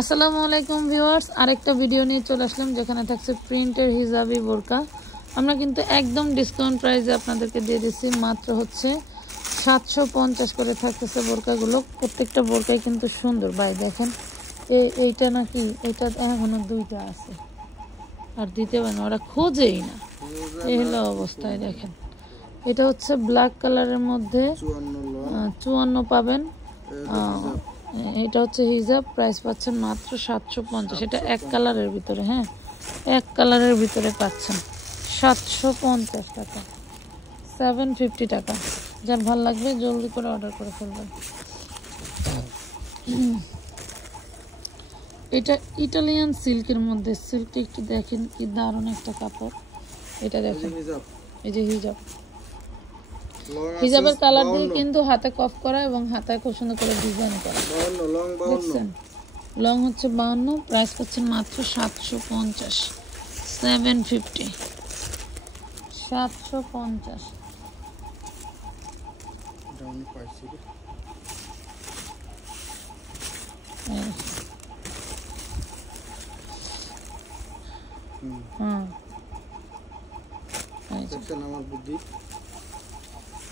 আসসালামু আলাইকুম ভিউয়ার্স, আরেকটা ভিডিও নিয়ে চলে আসলাম যেখানে থাকছে প্রিন্টের হিজাবি বোরকা। আমরা কিন্তু একদম ডিসকাউন্ট প্রাইসে আপনাদেরকে দিয়ে দিচ্ছি, মাত্র হচ্ছে 750 করে থাকতেছে বোরকাগুলো। প্রত্যেকটা বোরকাই কিন্তু সুন্দর ভাই, দেখেন এইটা নাকি এটা এখনো দুইটা আছে আর দিতে পারে না, ওরা খোঁজেই না, এই হলো অবস্থায়। দেখেন এটা হচ্ছে ব্ল্যাক কালারের মধ্যে 54 পাবেন। এটা হচ্ছে হিজাব, প্রাইস পাচ্ছেন মাত্র 750। এটা এক কালারের ভিতরে, হ্যাঁ এক কালারের ভিতরে পাচ্ছেন 750 টাকা, 750 টাকা। যা ভাল লাগবে জলদি করে অর্ডার করে ফেলবেন। এটা ইটালিয়ান সিল্কের মধ্যে, সিল্কটা একটু দেখেন কি দারুণ একটা কাপড়। এটা দেখেন, এই যে হিজাব, হিজাবের কালার দিয়ে কিন্তু হাতে কফ করা এবং হাতায় খুব সুন্দর করে ডিজাইন করা। দেখছেন লং হচ্ছে 52, প্রাইস পাচ্ছেন মাত্র 750, 750, 750।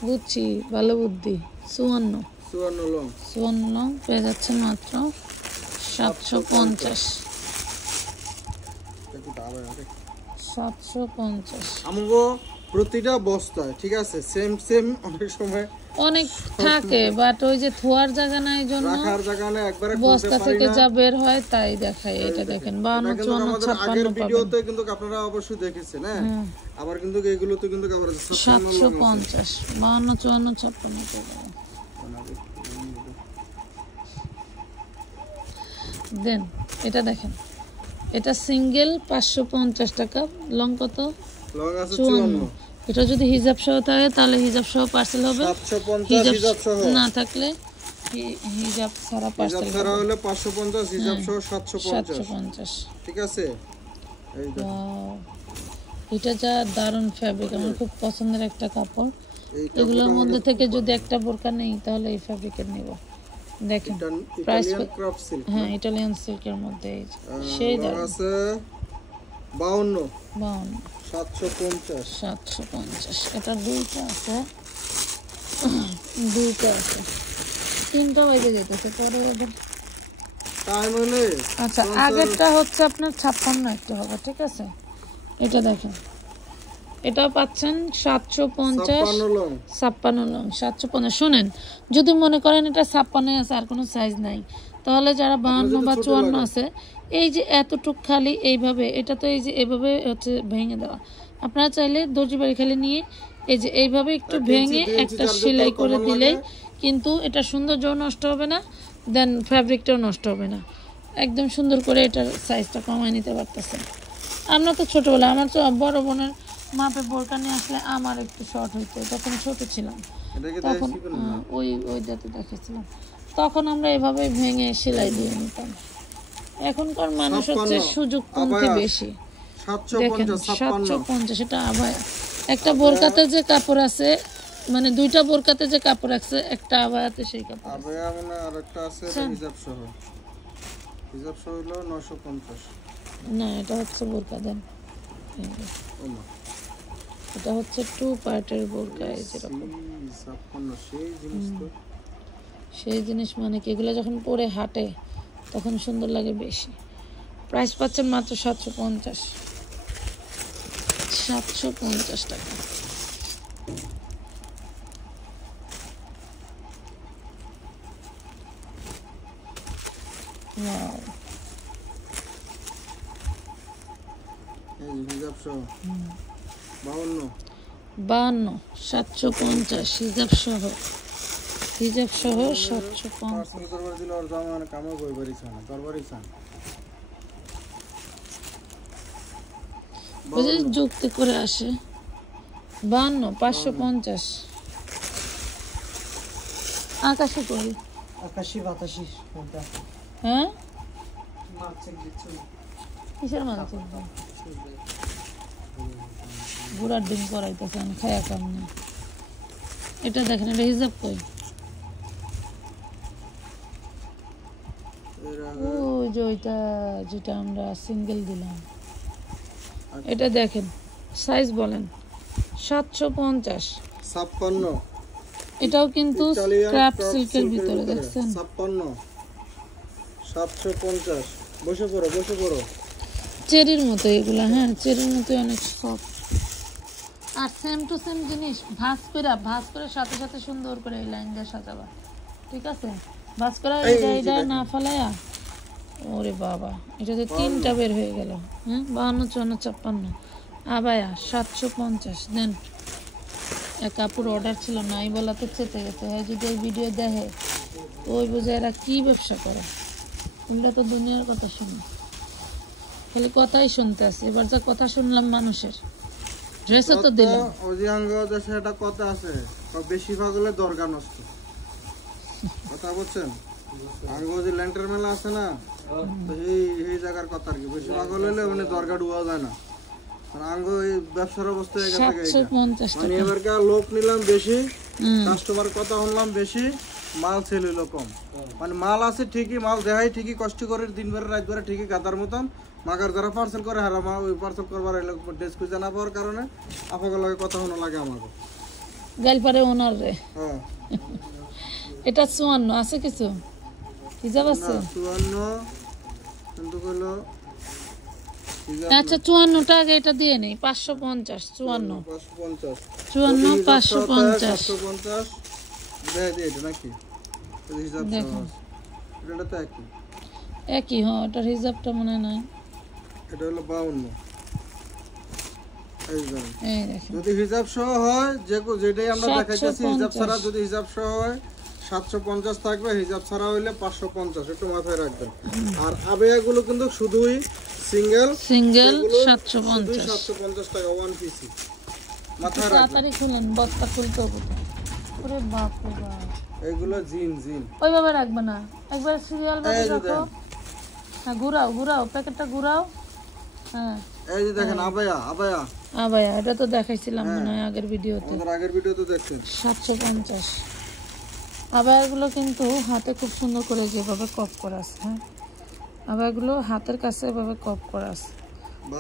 বুঝছি, ভালো বুদ্ধি। 54 লং পেয়ে যাচ্ছেন মাত্র 750, 750। আমগো প্রতিটা বস্তায় ঠিক আছে সেম অনেক সময় অনেক থাকে, বাট ওই যে থোয়ার জায়গা নাই জন্য রাখার জায়গা না, একবারে বস্তা থেকে যা বের হয় তাই দেখায়। এটা দেখেন 52, 54, 56 ভিডিওতে কিন্তু আপনারা অবশ্যই দেখেছেন। হ্যাঁ আবার কিন্তু এগুলোতে কিন্তু আবার 750, 52, 54, 56 দেন। এটা দেখেন, এটা সিঙ্গেল 550 টাকা, লং কত? লং আছে 54। এটা যদি হিজাব সহ থাকে তাহলে হিজাব সহ পার্সেল হবে, 750 হিজাব সহ না থাকলে হিজাব ছাড়া পার্সেল হিজাব ছাড়া হলে 550, হিজাব সহ 750। ঠিক আছে। এই দেখুন এটা যা দারুণ ফ্যাব্রিক, আমার খুব পছন্দের একটা কাপড়। এগুলোর মধ্যে থেকে যদি একটা বোরকা নেই তাহলে এই ফ্যাব্রিকের নেব। দেখেন প্রাইস, হ্যাঁ ইটালিয়ান সিল্কের মধ্যে সেই দাম আছে 52, 750, 750। এটা দুইটা আছে, তিনটা বাজে যেতেছে পরে ওদের টাইম হলে। আচ্ছা আগেরটা হচ্ছে আপনার 56 একটা হবে, ঠিক আছে। এটা দেখেন, এটাও পাচ্ছেন 750, 56 লং 750। শুনেন, যদি মনে করেন এটা 56 আছে আর কোনো সাইজ নাই, তাহলে যারা 52 বা 54 আছে, এই যে এতটুক খালি এইভাবে, এটা তো এই যে এভাবে হচ্ছে ভেঙে দেওয়া। আপনারা চাইলে দর্জি বাড়ি খালি নিয়ে এই যে এইভাবে একটু ভেঙে একটা সেলাই করে দিলেই কিন্তু এটা সৌন্দর্য নষ্ট হবে না, দেন ফ্যাব্রিকটাও নষ্ট হবে না। একদম সুন্দর করে এটার সাইজটা কমায় নিতে পারতেছে। আমরা তো ছোটোবেলা, আমার তো বড় বোনের মাপে বোরকা নিয়ে আসলে আমার একটু শর্ট হইতো, তখন ছোট ছিলাম, তখন ওই দাঁতে দেখেছিলাম, তখন আমরা এভাবে ভেঙে সেলাই দিয়ে নিতাম। এখনকার মানুষ হচ্ছে সুযোগ পন্থী বেশি। দেখেন 750, এটা আবায়া। একটা বোরকাতে যে কাপড় আছে, মানে দুইটা বোরকাতে যে কাপড় আছে, একটা আবায়াতে সেই কাপড় আবায়া মানে আরেকটা আছে হিজাব সহ হলো 950। না এটা হচ্ছে বোরকা, দেন এটা হচ্ছে 2 পার্টের বোরকা। এই যেরকম সেই জিনিস, মানে কি এগুলো যখন পরে হাঁটে তখন সুন্দর লাগে বেশি। প্রাইস পাচ্ছেন মাত্র 750, 750 টাকা। হিজাব সহ 52, 750 হিজাব সহ, হিজাব সহ 750। যুক্তি করে আসে 52, 550। আকাশে করি, আকাশি বাতাসি, হ্যাঁ কিসের মাছ? ঘোড়ার ডিম করাইতেছে, আমি খায়া কাম না। এটা দেখেন, এটা হিজাব কই, ওই যে ওইটা যেটা আমরা সিঙ্গেল দিলাম, এটা দেখেন সাইজ বলেন 750 56 এটাও কিন্তু ক্র্যাপ সিল্কের ভিতরে দেখছেন 56 750 বসে পড়ো চেরির মতো এগুলা, হ্যাঁ চেরির মতো অনেক সফট। আর সেম টু সেম জিনিস ভাঁজ করে সাথে সাথে সুন্দর করে এই লাইন দিয়ে সাজাবা, ঠিক আছে? ভাঁজ করে এইটা না ফেলায়া, ওরে বাবা এটা তো 3টা বের হয়ে গেল। হ্যাঁ 52 54 56 আবায়া 750 দেন। এক কাপড় অর্ডার ছিল নাই বলাতে চেতে গেছে, হ্যাঁ যদি এই ভিডিও দেখে ওই বুঝে এরা কি ব্যবসা করে। এগুলো তো দুনিয়ার কথা শুনে, খালি কথাই শুনতে আছে। এবার যা কথা শুনলাম মানুষের, ড্রেসও তো দিলাম। অধিকাংশ দেশে একটা কথা আছে, বেশিরভাগ হলে দরকার নষ্ট কথা বলছেন। আঙ্গ যে ল্যান্টার মেলা আছে না, তো এই জায়গার কথা আর কি, বেশিরভাগ হলে মানে দরকার ডুয়া যায় না। আঙ্গ এই ব্যবসার অবস্থা হয়ে গেছে, মানে এবারকার লোক নিলাম বেশি, কাস্টমার কথা শুনলাম বেশি, মাল সেল হইলো কম। মানে মাল আছে ঠিকই, মাল দেখাই ঠিকই, কষ্ট করে দিন বেড়ে রাত বেড়ে ঠিকই গাদার মতন, মাগার যারা পার্সেল করে হারা মা ওই পার্সেল করবার এলো ড্রেস খুঁজে না পাওয়ার কারণে আপনাকে লাগে কথা শোনা লাগে আমাকে গাইল পারে ওনার রে। হ্যাঁ এটা 54 আছে কিছু হিসাব আছে 54 কিন্তু কইলো আচ্ছা 54 টা আগে এটা দিয়ে নেই 550 54 550 দেয় দিয়ে এটা নাকি হিসাব এটা তো একই হ্যাঁ, ওটার হিসাবটা মনে নাই। এটা হলো 52 এই দেখেন যদি হিসাব সহ হয় যেটাই আমরা দেখাইতেছি, হিসাব ছাড়া যদি হিসাব সহ হয় 750 থাকবে, হিসাব ছাড়া হইলে 550, একটু মাথায় রাখবেন। আর আবেয়াগুলো কিন্তু শুধুই সিঙ্গেল 750 টাকা ওয়ান পিসি, মাথায় রাখবেন। তাড়াতাড়ি খুলেন, বস্তা খুলতে হবে। ওরে বাপ রে বাপ, এইগুলো জিন ওইভাবে রাখবে না, একবার সিরিয়াল ভাবে রাখো। হ্যাঁ ঘুরাও প্যাকেটটা ঘুরাও। হ্যাঁ এই যে দেখেন আবায়া এটা তো দেখাইছিলাম মনে হয় আগের ভিডিওতে, দেখছেন 750। আবায়াগুলো কিন্তু হাতে খুব সুন্দর করে যেভাবে কপ করা আছে, হ্যাঁ আবায়াগুলো হাতের কাছে এভাবে কপ করা আছে।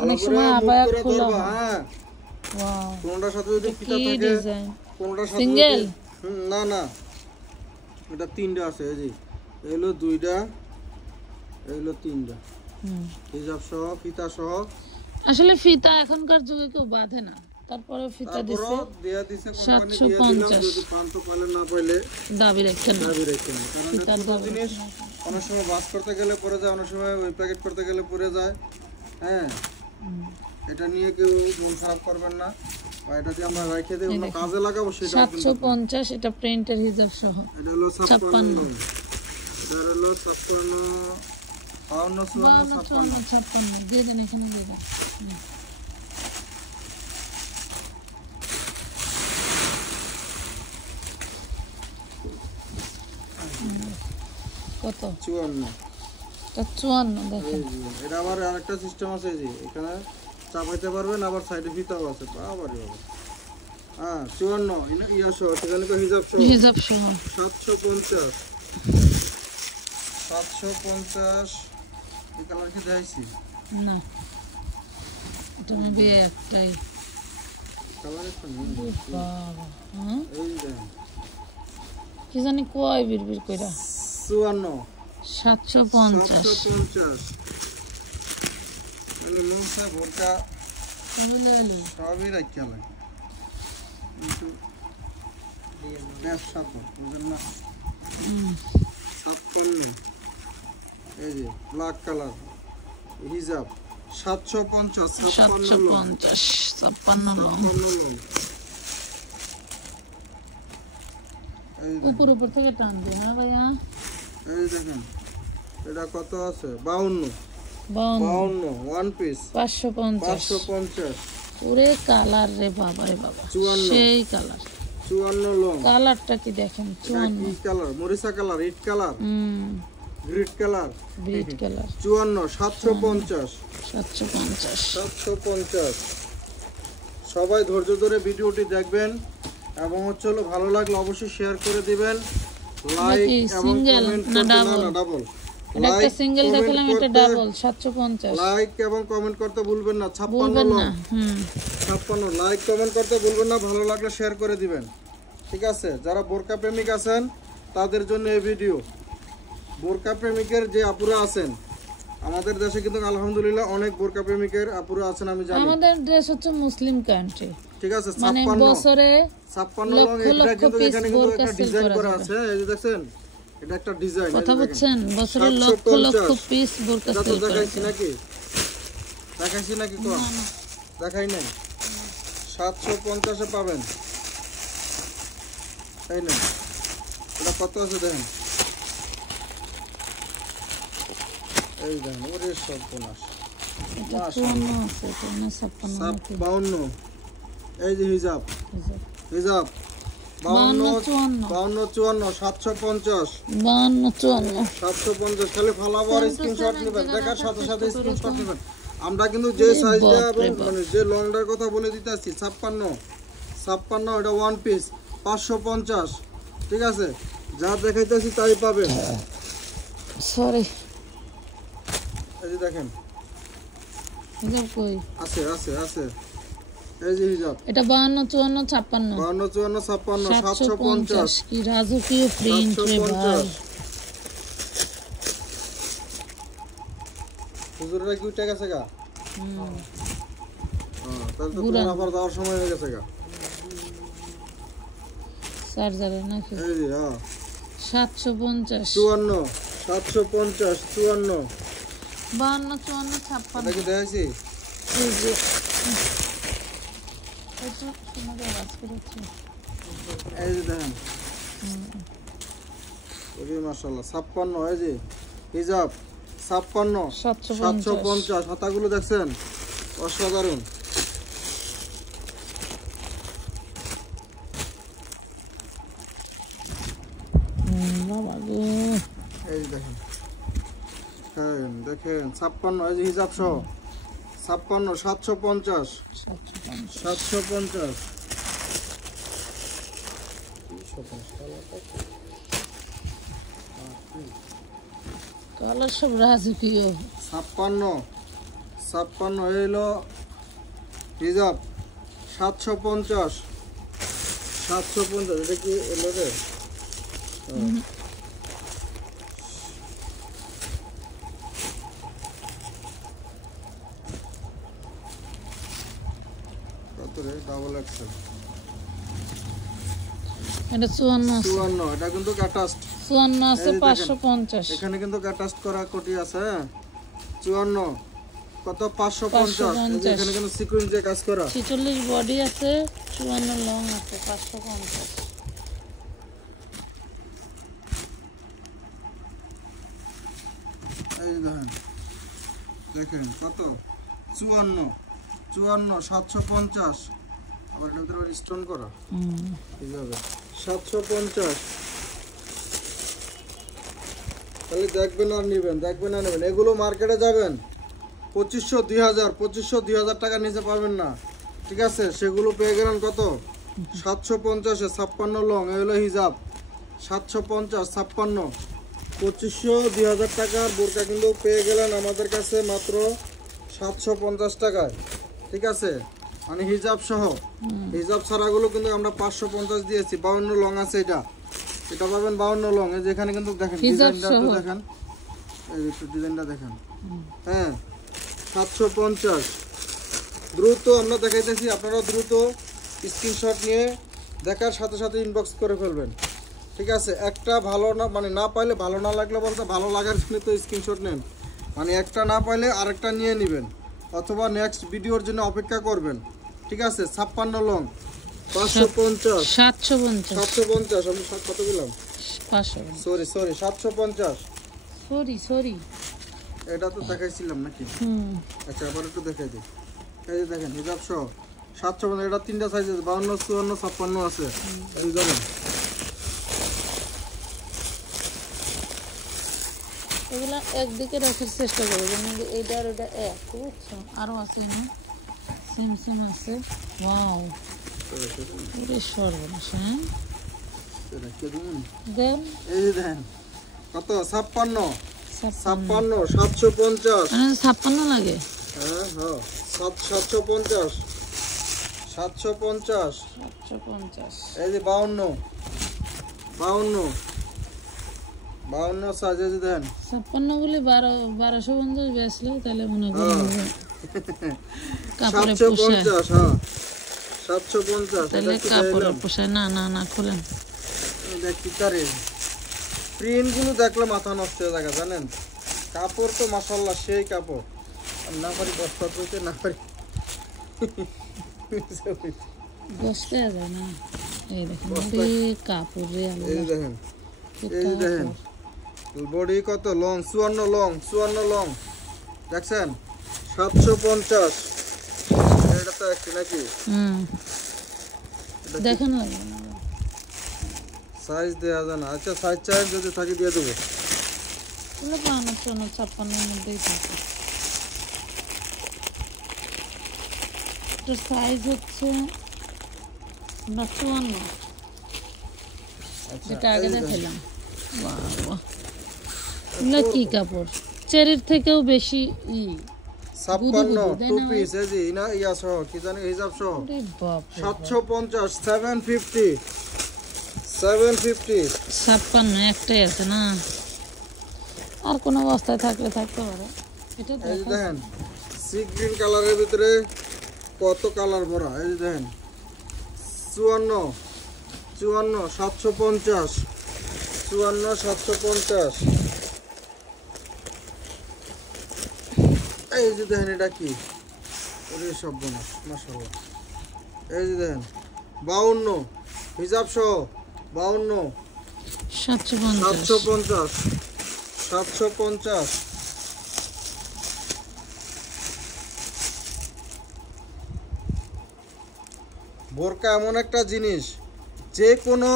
অনেক সময় আবায়া খোলা হয়। হ্যাঁ ওয়াও, কোনটার সাথে যদি ফিতা থাকে ডিজাইন কোনটার সাথে সিঙ্গেল না এটা 3টা আছে। এই যে এলো 2টা, এলো 3টা, হিসাব সহ ফিতা সহ। আসলে ফিতা এখনকার যুগে কেউ বাঁধে না, তারপরে ফিতা দিছে 750। যদি পান্তো পাইলে না পাইলে দাবি রাখছেন ফিতার জিনিস অনেক সময় বাস করতে গেলে পরে যায়, অনেক সময় ওই প্যাকেট করতে গেলে পরে যায়। হ্যাঁ এটা নিয়ে কেউ মন খারাপ করবেন না, বা এটা দিয়ে আমরা রেখে দেব, আমরা কাজে লাগাবো সেটা। 750 এটা প্রিন্টের হিসাব সহ। এটা হলো 56, এটা হলো 56 56 দিয়ে দেন, এখানে দিয়ে দেন। কত 54 দেখেন। এটা আবার আরেকটা সিস্টেম আছে, যে এখানে চাপাইতে পারবেন, আবার সাইডে ফিতাও আছে। বাবারে বাবা, হ্যাঁ 54 ইয়াসো সেখানে তো হিসাব সহ 750 এই কালার কি দেখাইছি না, এটা হবে একটাই কালার। একটা বাবা হ্যাঁ এই দেখেন কি জানি কয় বিড়বিড় কইরা 54 750 মুসা ভোরকা সবই রাখিয়া লাগে, কিন্তু ব্যবসা তো বুঝেন না। 56 এই যে ব্ল্যাক কালার হিজাব 750 56 লং উপর থেকে টান দেন না ভাইয়া। এই দেখেন এটা কত আছে 52 ওয়ান পিস 550। পুরে কালার রে বাবা রে বাবা, সেই কালার 54 লং। কালারটা কি দেখেন, 54 কালার, মরিচা কালার, ইট কালার, গ্রিড কালার, 54 750। সবাই ধৈর্য ধরে ভিডিওটি দেখবেন এবং হলো ভালো লাগলে অবশ্যই শেয়ার করে দিবেন, লাইক এবং কমেন্ট করবেন। না ডাবল এটা একটা সিঙ্গেল দেখালাম, এটা ডাবল 750। লাইক এবং কমেন্ট করতে ভুলবেন না। 56 বলবেন লং না 56 লাইক কমেন্ট করতে ভুলবেন না, ভালো লাগলে শেয়ার করে দিবেন। ঠিক আছে, যারা বোরকা প্রেমিক আছেন তাদের জন্য এই ভিডিও। বোরকা প্রেমিকের যে আপুরা আছেন আমাদের দেশে কিন্তু আলহামদুলিল্লাহ অনেক বোরকা প্রেমিকের আপুরা আছেন, আমি জানি। আমাদের দেশ হচ্ছে মুসলিম কান্ট্রি, ঠিক আছে, মানে 56 বছরে 56 লং। এটা কিন্তু এখানে কিন্তু একটা ডিজাইন করা আছে, এই যে দেখছেন, এটা একটা ডিজাইন। কথা বলছেন, বছরে লক্ষ লক্ষ পিস বোরকা এটা তো সেল করা দেখাইছি নাকি? দেখাইছি নাকি? কোন দেখাই নাই? 750 এ পাবেন, তাই না? এটা কত আছে দেখেন, এই দেখেন, ওরে সর্বনাশ। এটা 54 আছে, এটা না 56 52, এই যে হিজাব, হিজাব 52 54 750 52 750। খালি ফলাবো আর স্ক্রিনশট নেবেন, দেখার সাথে সাথে স্ক্রিনশট নেবেন। আমরা কিন্তু যে সাইজটা এবং মানে যে লংটার কথা বলে দিতেছি 56, এটা ওয়ান পিস 550। ঠিক আছে, যা দেখাইতেছি তাই পাবেন। সরি, এই যে দেখেন, হিজাব কই আছে আছে আছে, এই যে হিজাব, এটা 52 54 56 52 54 56 750। কি রাজকীয় প্রিন্ট রে ভাই। হুজুররা কি উঠে গেছে গা? তাহলে তো তোমার আবার যাওয়ার সময় হয়ে গেছে গা। চার্জারে নাকি? এই যে 750 54 750 54। 52 54 56 এটা কি দেখাইছি? এই যে এটা তোমাদের আওয়াজ করেছে, এই যে দেখেন, ওরে মাশাআল্লাহ 56। এই যে হিজাব 56 750। হাতাগুলো দেখছেন, অসাধারণ। বাবা গো, এই দেখেন, হ্যাঁ দেখেন 56। এই যে হিজাব সহ 56 750 750। কালার সব রাজকীয়। 56 হইলো হিজাব 750 750। এটা কি এলো রে? কত রে? ডাবল এক্সেল এটা 54 আছে, 54। এটা কিন্তু অ্যাটাচড 54 আছে 550। এখানে কিন্তু অ্যাটাচড করা কোটি আছে। 54 কত? 550। এই যে এখানে কিন্তু সিকোয়েন্স দিয়ে কাজ করা। 46 বডি আছে, 54 লং আছে 550। এই দেখেন, দেখেন কত? 54 750। আবার কিন্তু স্টোন করা, এইভাবে 750। খালি দেখবেন আর নেবেন, দেখবেন আর নেবেন। এগুলো মার্কেটে যাবেন 2500 2000 টাকার নিচে পাবেন না। ঠিক আছে, সেগুলো পেয়ে গেলেন কত? 750 এ 56 লং। এই হলো হিজাব 750 56 2500 2000 টাকার বোরকা কিন্তু পেয়ে গেলেন আমাদের কাছে মাত্র 750 টাকায়। ঠিক আছে, মানে হিজাব সহ। হিজাব ছাড়াগুলো কিন্তু আমরা 550 দিয়েছি। 52 লং আছে, এটা পাবেন 52 লং। এই যে এখানে কিন্তু দেখেন ডিজাইনটা, একটু দেখেন, এই একটু ডিজাইনটা দেখেন। হ্যাঁ 750। দ্রুত আমরা দেখাইতেছি, আপনারা দ্রুত স্ক্রিনশট নিয়ে দেখার সাথে সাথে ইনবক্স করে ফেলবেন। ঠিক আছে, একটা ভালো না মানে না পাইলে, ভালো না লাগলে বলতে ভালো লাগার জন্য তো স্ক্রিনশট নেন, মানে একটা না পাইলে আরেকটা নিয়ে নেবেন, অথবা নেক্সট ভিডিওর জন্য অপেক্ষা করবেন। ঠিক আছে, 56 লং 550 750। আমি কত দিলাম? 500। সরি 750। সরি এটা তো দেখাইছিলাম নাকি? আচ্ছা, আবার একটু দেখাই দিই। এই যে দেখেন হিজাব সহ 750। এটা তিনটা সাইজ আছে, 52 54 56 আছে। এই দেখেন, এগুলা একদিকে রাখার চেষ্টা করবো, যেমন এইটা আর এটা এক, বুঝছো? আরো আছে না, সিম আছে। ওয়াও, ওরে সর্বনাশ। হ্যাঁ দেন, এই যে দেখেন কত? 56 56 750 56 লাগে। হ্যাঁ হ্যাঁ 750 750 750 এই যে 52 সাইজে দেন 56 বলে 1250 বেচলে তাহলে মনে করেন কাপড়ে 750 হ্যাঁ 750 তাহলে কাপড়ে পোষায় না। না না খুলেন দেখি তারে প্রিন্ট গুলো দেখলে মাথা নষ্ট হয়ে যায় জানেন। কাপড় তো মাশাআল্লাহ সেই কাপড়। না পারি বস্তা তুলতে না পারি বসতে যায় না। এই দেখেন কাপড় রে আল্লাহ। এই দেখেন বডি কত লং 54 লং দেখছেন 750 এটা তো একটু নাকি দেখেন লাগবে না সাইজ দেওয়া যায় না। আচ্ছা সাইজ চাই যদি থাকি দিয়ে দেবো। এগুলো 56 মধ্যেই থাকে। এটার সাইজ হচ্ছে 54 যেটা আগে দেখালাম। এগুলো কি কাপড় চেরির থেকেও বেশি 56 টু পিস এই যে না ইয়া সহ কি জানি হিসাব সহ 750 750 56 একটাই আছে না আর কোন অবস্থায় থাকলে থাকতে পারে। এটা দেখেন সি গ্রিন কালারের ভিতরে কত কালার ভরা। এই যে দেখেন 54 750 এই যে দেখেন এটা কি ওরে সব বোনাস মাশাআল্লাহ। এই যে দেখেন 52 হিসাব সহ 52 750 বোরকা এমন একটা জিনিস যে কোনো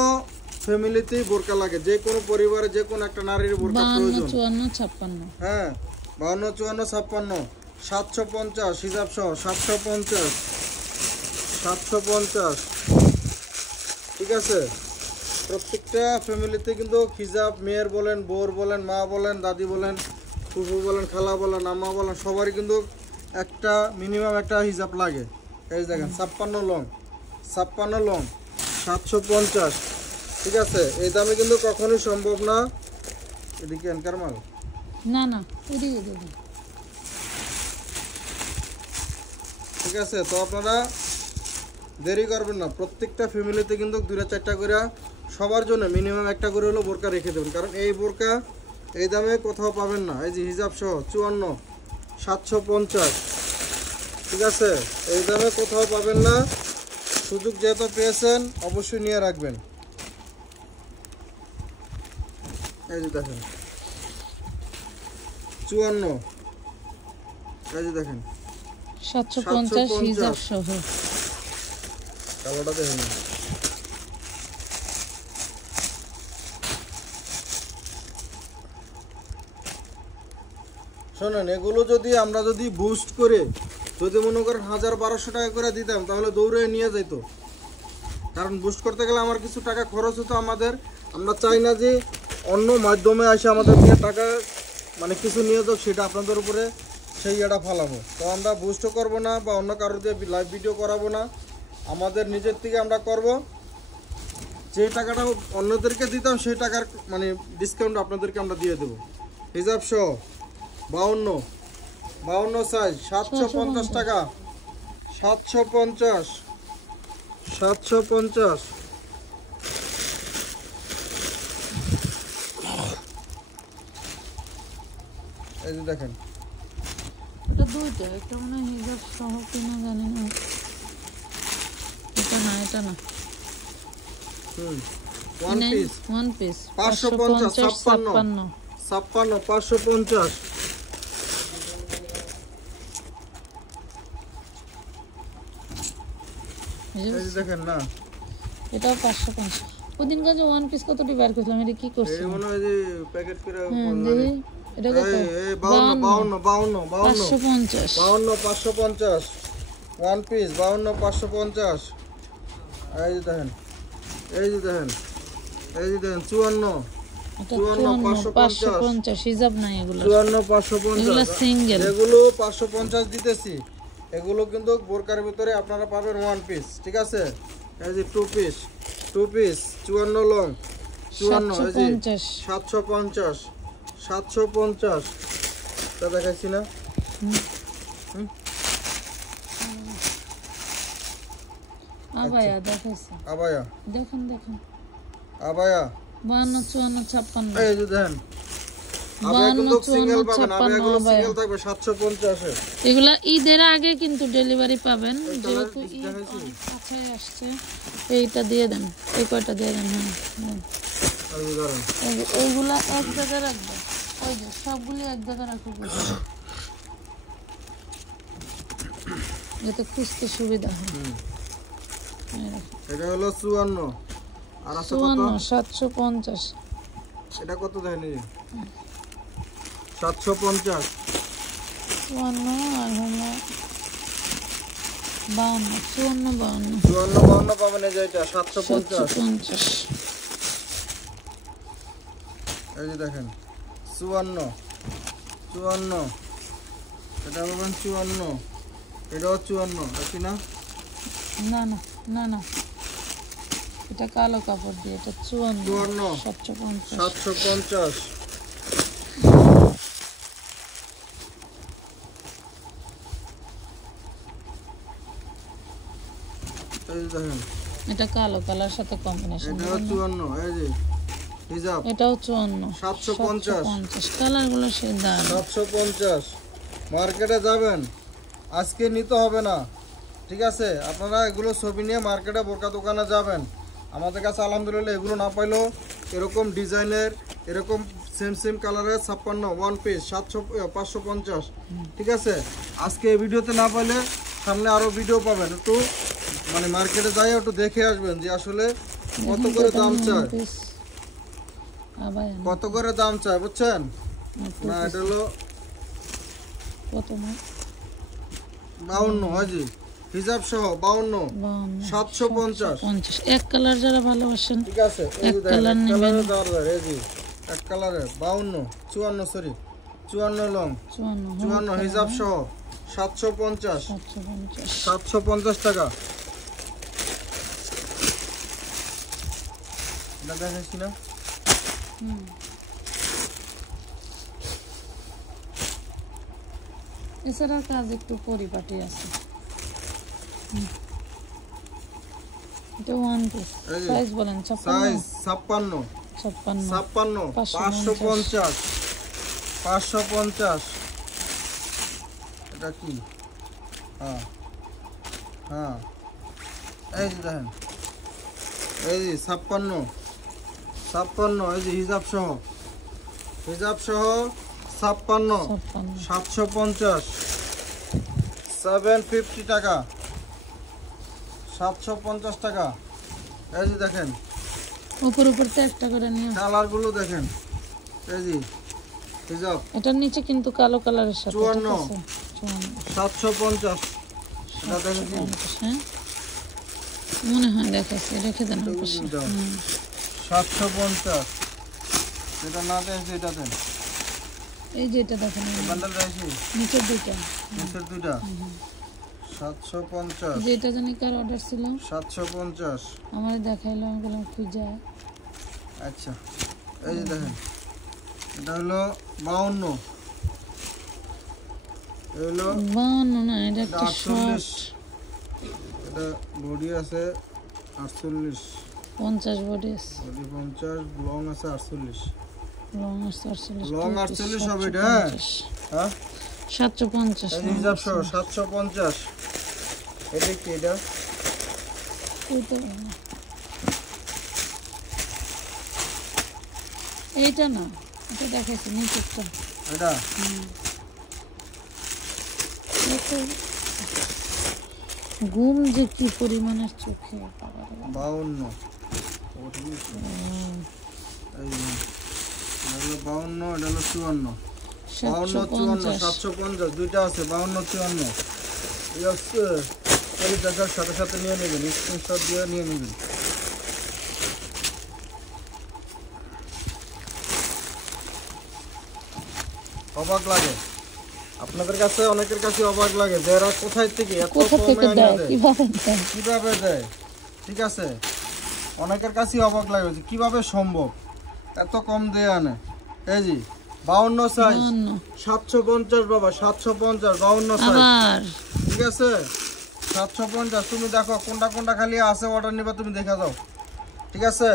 ফ্যামিলিতেই বোরকা লাগে, যে কোনো পরিবারে যে কোনো একটা নারীর বোরকা প্রয়োজন। 52 54 হ্যাঁ 52 54 56 750 হিসাব সহ 750 ঠিক আছে। প্রত্যেকটা ফ্যামিলিতে কিন্তু হিজাব মেয়ের বলেন বউর বলেন মা বলেন দাদি বলেন ফুফু বলেন খালা বলেন আম্মা বলেন সবারই কিন্তু একটা মিনিমাম একটা হিজাব লাগে। এই দেখেন 56 লং 750 ঠিক আছে। এই দামে কিন্তু কখনোই সম্ভব না। এদিকে এনকার মাল না না এদিকে দেখুন ঠিক আছে। তো আপনারা দেরি করবেন না, প্রত্যেকটা ফ্যামিলিতে কিন্তু 2-4টা করে সবার জন্য মিনিমাম একটা করে হলো বোরকা রেখে দেবেন, কারণ এই বোরকা এই দামে কোথাও পাবেন না। এই যে হিজাব সহ 54 750 ঠিক আছে, এই দামে কোথাও পাবেন না। সুযোগ যেহেতু পেয়েছেন অবশ্যই নিয়ে রাখবেন। এই যে দেখেন 54 এই যে দেখেন 750 হিজাব সহ কালোটা দেখেন শোনেন। এগুলো যদি আমরা যদি বুস্ট করে যদি মনে করেন 1000-1200 টাকা করে দিতাম তাহলে দৌড়ে নিয়ে যেত, কারণ বুস্ট করতে গেলে আমার কিছু টাকা খরচ হতো আমাদের। আমরা চাই না যে অন্য মাধ্যমে এসে আমাদের দিয়ে টাকা মানে কিছু নিয়ে যাও, সেটা আপনাদের উপরে সেই এটা ফালাবো। তো আমরা বুস্টও করবো না বা অন্য কারোর দিয়ে লাইভ ভিডিও করাবো না, আমাদের নিজের থেকে আমরা করব। যে টাকাটা অন্যদেরকে দিতাম সেই টাকার মানে ডিসকাউন্ট আপনাদেরকে আমরা দিয়ে দেবো। হিসাব সহ 52 সাইজ 750 টাকা 750 এই যে দেখেন এটা দুইটা, একটা মনে হয় হিজাব সহ কিনা জানি না। এটা না এটা না ওয়ান পিস 550 56 550 এই যে দেখেন না এটাও 550। ওদিন কাছে ওয়ান পিস কতটি বার করলাম, এটা কি করছি এই মনে হয় যে প্যাকেট করে এটা কত? এই 52 550 ওয়ান পিস 52 550 এই যে দেখেন 54 এটা 550 হিজাব নাই এগুলো 54550 এগুলো সিঙ্গেল এগুলো 550 দিতেছি এগুলো কিন্তু বোরকার ভিতরে আপনারা পাবেন ওয়ান পিস ঠিক আছে এই যে টু পিস 54 লং 54 এই যে 750 তা দেখাইছি না আবায়া দেখাইছে আবায়া দেখুন আবায়া 52 54 56 এই যে দেন আবায়া কিন্তু সিঙ্গেল পাবেন আবায়া গুলো সিঙ্গেল থাকবে 750 এ এগুলা ঈদের আগে কিন্তু ডেলিভারি পাবেন যেহেতু ঈদ কাছে আসছে এইটা দিয়ে দেন এই কয়টা দিয়ে দেন হ্যাঁ এইগুলা এক জায়গায় রাখবেন ওই যে সবগুলো এক জায়গায় রাখবেন যাতে খুঁজতে সুবিধা হয় এটা হলো 54 আর আছে কত 750 এটা কত দেন এই 750 54 আর হলো 52 54 পাবেন এই যে এটা 750 এই যে দেখেন 54 এটা পাবেন 54 এটাও 54 আছে না না এটা কালো কাপড় দিয়ে এটা 54 750 এই দেখেন এটা কালো কালার সাথে কম্বিনেশন এটাও 54 এই যে হিজাব এটাও 54 750 কালারগুলো সেই দাম 750 মার্কেটে যাবেন আজকে নিতে হবে না ঠিক আছে আপনারা এগুলো ছবি নিয়ে মার্কেটে বোরকা দোকানে যাবেন আমাদের কাছে আলহামদুলিল্লাহ এগুলো না পাইলেও এরকম ডিজাইনের এরকম সেম কালারের 56 ওয়ান পিস 550 ঠিক আছে আজকে এই ভিডিওতে না পাইলে সামনে আরো ভিডিও পাবেন একটু মানে মার্কেটে যাই একটু দেখে আসবেন যে আসলে কত করে দাম চায় কত করে দাম চায় বুঝছেন না এটা হলো কত না 52 হাজি হিজাব সহ 52 750 এক কালার যারা ভালোবাসেন ঠিক আছে এক কালার নেবেন এই যে এক কালারে 54 সরি 54 লং 54 হিজাব সহ 750 টাকা এটা দেখাচ্ছি না এছাড়া কাজ একটু পরিপাটি আছে এটা ওয়ান পিস সাইজ বলেন সাইজ 56 550 এটা কি হ্যাঁ এই যে দেখেন এই যে 56 এই যে হিজাব সহ 56 750 750 টাকা 750 টাকা এই যে দেখেন উপর তো একটা করে নিয়ে কালার গুলো দেখেন এই যে হিজাব এটার নিচে কিন্তু কালো কালারের সাথে 54 750 এটা দেখেন হ্যাঁ মনে হয় দেখাচ্ছে রেখে দেন 750 এটা না দেন এটা দেন এই যে এটা দেখেন বান্ডেল রাখছি নিচের দুইটা 750 যে এটা জানি কার অর্ডার ছিল 750 আমারে দেখাইলো আমি বললাম খুঁজে আচ্ছা এই যে দেখেন এটা হলো 52 হলো 52 না এটা একটা শর্ট এটা বডি আছে 48 50 বডি আছে বডি 50 লং আছে 48 লং আছে 48 লং 48 হবে এটা হ্যাঁ 750 এই হিসাব সহ 750 এটা কি এটা এইটা না এটা দেখাইছি নিচেরটা এটা ঘুম যে কি পরিমাণের চোখে 52 এই হলো 52 এটা হলো 54 750 দুইটা আছে 52 54 এই হচ্ছে এই টাকার সাথে সাথে নিয়ে নেবেন স্ক্রিনশট দিয়ে নিয়ে নেবেন অবাক লাগে, আপনাদের কাছে অনেকের কাছে অবাক লাগে যে এরা কোথায় থেকে এত কোথা থেকে কমে দেয়, আনে দেয়, কিভাবে দেয়। কিভাবে দেয়। ঠিক আছে, অনেকের কাছে অবাক লাগে যে কিভাবে সম্ভব এত কম দিয়ে আনে। এই জি 52 সাইজ 750 বাবা, 750 52 সাইজ। আমার ঠিক আছে 750। তুমি দেখো কোনটা কোনটা খালি আছে, অর্ডার নিবা তুমি দেখা যাও। ঠিক আছে,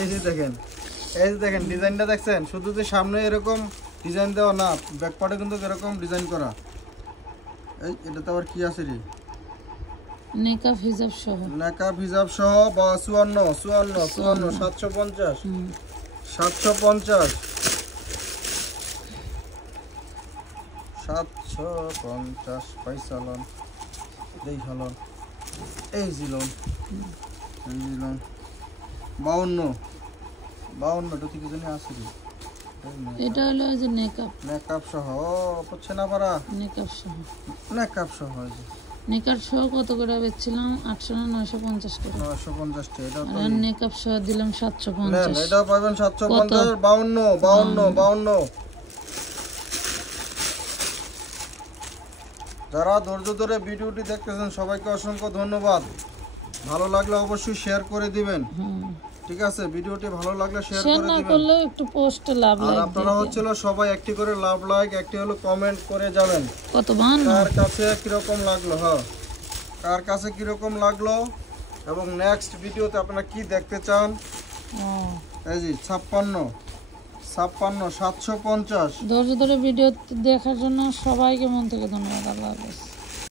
এই যে দেখেন, এই যে দেখেন ডিজাইনটা দেখছেন, শুধু যে সামনে এরকম ডিজাইন দেওয়া না, ব্যাক পার্টে কিন্তু এরকম ডিজাইন করা। এই এটাতে আবার কি আছে রে, নেকাব হিজাব সহ, নেকাব হিজাব সহ 54 54 54 750 750 750 পয়সালন এই হলন, এই জিলন, এই জিলন 52 52 তো কি জানি আছে রে। এটা হলো যে নেকাব, নেকাব সহ হচ্ছে না পারা, নেকাব সহ, নেকাব সহ নেকাব সহ কত করে বেচছিলাম? 800 না 950 করে। 950 টা। এটা তো আর নেকাব সহ দিলাম নেন, 750। এটাও পাবেন 750 52 52 52। যারা ধৈর্য ধরে ভিডিওটি দেখতেছেন সবাইকে অসংখ্য ধন্যবাদ। ভালো লাগলে অবশ্যই শেয়ার করে দিবেন। ঠিক আছে, ভিডিওটি ভালো লাগলে শেয়ার শেয়ার করে না দিবেন। করলেও একটু পোস্ট লাভ আর লাইক আপনারা হচ্ছিল সবাই একটি করে লাভ লাইক, একটি হলো কমেন্ট করে যাবেন কত বান কার কাছে কিরকম লাগলো। হ্যাঁ, কার কাছে কিরকম লাগলো এবং নেক্সট ভিডিওতে আপনারা কি দেখতে চান। এই জি 56 750। ধৈর্য ধরে ভিডিও দেখার জন্য সবাইকে মন থেকে ধন্যবাদ। আল্লাহ হাফেজ।